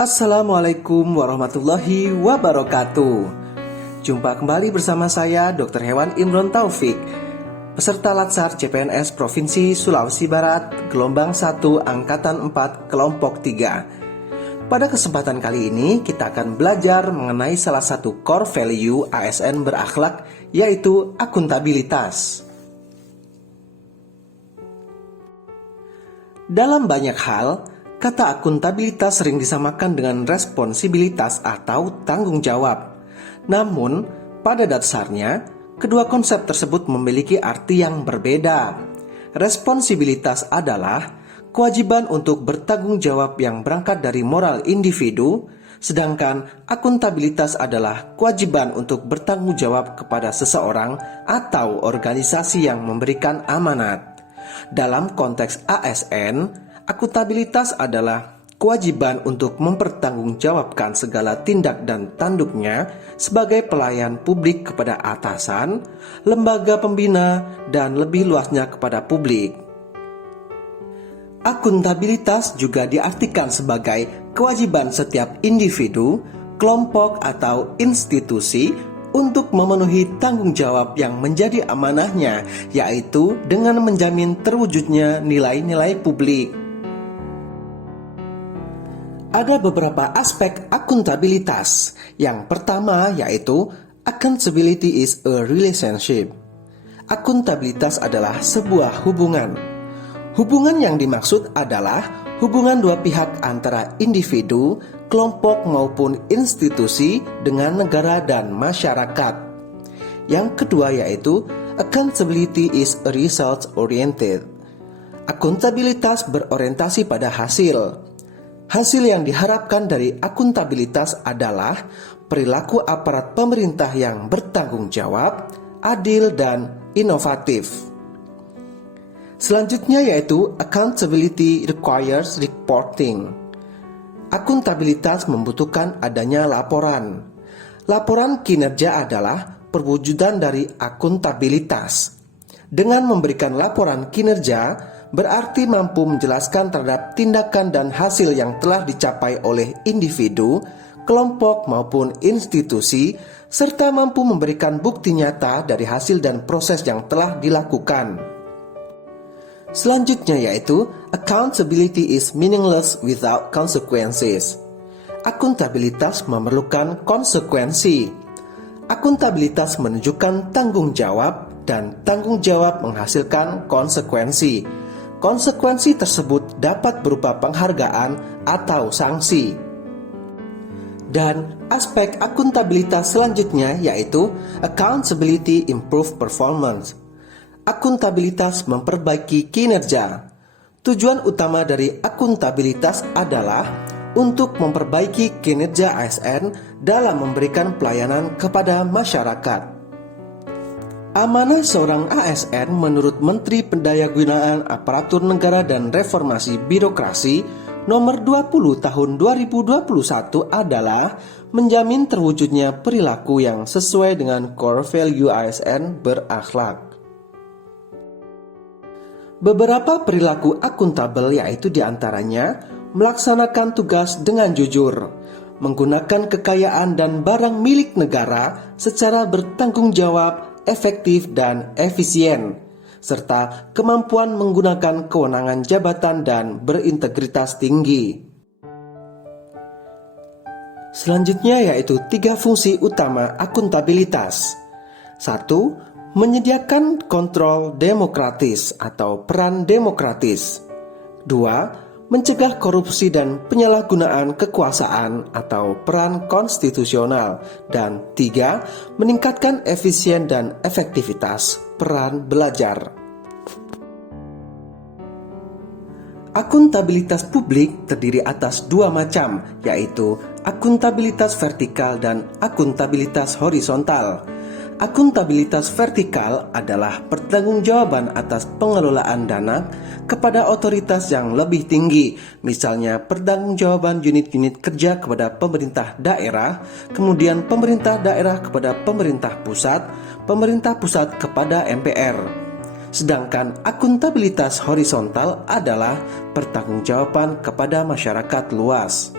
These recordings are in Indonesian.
Assalamualaikum warahmatullahi wabarakatuh. Jumpa kembali bersama saya Dr. Hewan Imron Taufik, peserta Latsar CPNS Provinsi Sulawesi Barat, gelombang 1 Angkatan 4 Kelompok 3. Pada kesempatan kali ini kita akan belajar mengenai salah satu core value ASN berakhlak, yaitu akuntabilitas. Dalam banyak hal, kata akuntabilitas sering disamakan dengan responsibilitas atau tanggung jawab. Namun, pada dasarnya, kedua konsep tersebut memiliki arti yang berbeda. Responsibilitas adalah kewajiban untuk bertanggung jawab yang berangkat dari moral individu, sedangkan akuntabilitas adalah kewajiban untuk bertanggung jawab kepada seseorang atau organisasi yang memberikan amanat. Dalam konteks ASN, akuntabilitas adalah kewajiban untuk mempertanggungjawabkan segala tindak dan tanduknya sebagai pelayan publik kepada atasan, lembaga pembina, dan lebih luasnya kepada publik. Akuntabilitas juga diartikan sebagai kewajiban setiap individu, kelompok, atau institusi untuk memenuhi tanggung jawab yang menjadi amanahnya, yaitu dengan menjamin terwujudnya nilai-nilai publik. Ada beberapa aspek akuntabilitas. Yang pertama yaitu accountability is a relationship. Akuntabilitas adalah sebuah hubungan. Hubungan yang dimaksud adalah hubungan dua pihak antara individu, kelompok maupun institusi dengan negara dan masyarakat. Yang kedua yaitu accountability is a result oriented. Akuntabilitas berorientasi pada hasil. Hasil yang diharapkan dari akuntabilitas adalah perilaku aparat pemerintah yang bertanggung jawab, adil, dan inovatif. Selanjutnya yaitu accountability requires reporting. Akuntabilitas membutuhkan adanya laporan. Laporan kinerja adalah perwujudan dari akuntabilitas. Dengan memberikan laporan kinerja, berarti mampu menjelaskan terhadap tindakan dan hasil yang telah dicapai oleh individu, kelompok maupun institusi, serta mampu memberikan bukti nyata dari hasil dan proses yang telah dilakukan. Selanjutnya yaitu accountability is meaningless without consequences. Akuntabilitas memerlukan konsekuensi. Akuntabilitas menunjukkan tanggung jawab dan tanggung jawab menghasilkan konsekuensi. Konsekuensi tersebut dapat berupa penghargaan atau sanksi. Dan aspek akuntabilitas selanjutnya yaitu accountability improve performance. Akuntabilitas memperbaiki kinerja. Tujuan utama dari akuntabilitas adalah untuk memperbaiki kinerja ASN dalam memberikan pelayanan kepada masyarakat. Amanah seorang ASN menurut Menteri Pendayagunaan Aparatur Negara dan Reformasi Birokrasi Nomor 20 Tahun 2021 adalah menjamin terwujudnya perilaku yang sesuai dengan core value ASN berakhlak. Beberapa perilaku akuntabel yaitu diantaranya melaksanakan tugas dengan jujur, menggunakan kekayaan dan barang milik negara secara bertanggung jawab, efektif dan efisien, serta kemampuan menggunakan kewenangan jabatan dan berintegritas tinggi. Selanjutnya yaitu 3 fungsi utama akuntabilitas. 1. Menyediakan kontrol demokratis atau peran demokratis. 2. Mencegah korupsi dan penyalahgunaan kekuasaan atau peran konstitusional. Dan 3. Meningkatkan efisien dan efektivitas peran belajar. Akuntabilitas publik terdiri atas 2 macam, yaitu akuntabilitas vertikal dan akuntabilitas horizontal. Akuntabilitas vertikal adalah pertanggungjawaban atas pengelolaan dana kepada otoritas yang lebih tinggi, misalnya pertanggungjawaban unit-unit kerja kepada pemerintah daerah, kemudian pemerintah daerah kepada pemerintah pusat kepada MPR. Sedangkan akuntabilitas horizontal adalah pertanggungjawaban kepada masyarakat luas.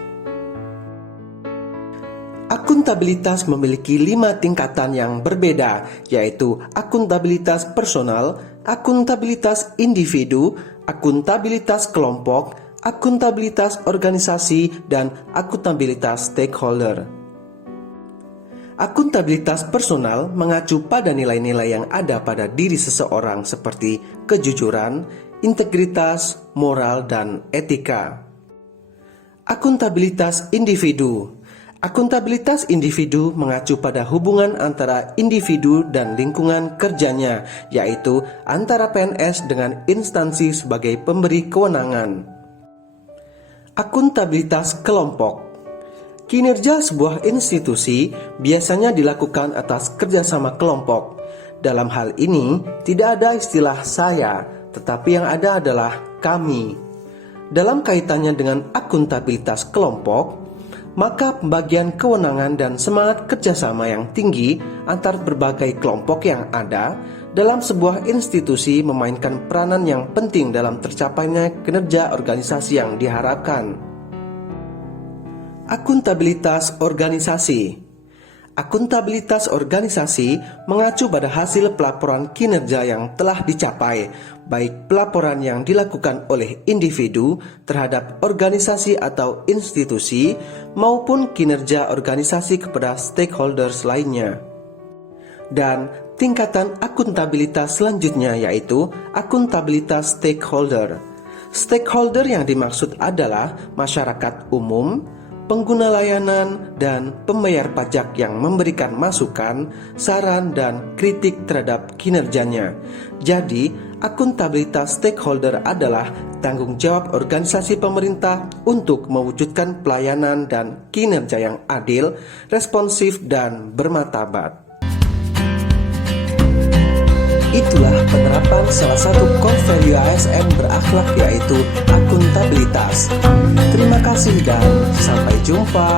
Akuntabilitas memiliki 5 tingkatan yang berbeda, yaitu akuntabilitas personal, akuntabilitas individu, akuntabilitas kelompok, akuntabilitas organisasi, dan akuntabilitas stakeholder. Akuntabilitas personal mengacu pada nilai-nilai yang ada pada diri seseorang seperti kejujuran, integritas, moral, dan etika. Akuntabilitas individu. Akuntabilitas individu mengacu pada hubungan antara individu dan lingkungan kerjanya, yaitu antara PNS dengan instansi sebagai pemberi kewenangan. Akuntabilitas kelompok. Kinerja sebuah institusi biasanya dilakukan atas kerjasama kelompok. Dalam hal ini, tidak ada istilah saya, tetapi yang ada adalah kami. Dalam kaitannya dengan akuntabilitas kelompok, maka pembagian kewenangan dan semangat kerjasama yang tinggi antar berbagai kelompok yang ada dalam sebuah institusi memainkan peranan yang penting dalam tercapainya kinerja organisasi yang diharapkan. Akuntabilitas organisasi. Akuntabilitas organisasi mengacu pada hasil pelaporan kinerja yang telah dicapai, baik pelaporan yang dilakukan oleh individu terhadap organisasi atau institusi, maupun kinerja organisasi kepada stakeholders lainnya. Dan tingkatan akuntabilitas selanjutnya yaitu akuntabilitas stakeholder. Stakeholder yang dimaksud adalah masyarakat umum, pengguna layanan, dan pembayar pajak yang memberikan masukan, saran, dan kritik terhadap kinerjanya. Jadi, akuntabilitas stakeholder adalah tanggung jawab organisasi pemerintah untuk mewujudkan pelayanan dan kinerja yang adil, responsif, dan bermartabat. Itulah penerapan salah satu core value ASN berakhlak, yaitu akuntabilitas. Terima kasih dan sampai jumpa.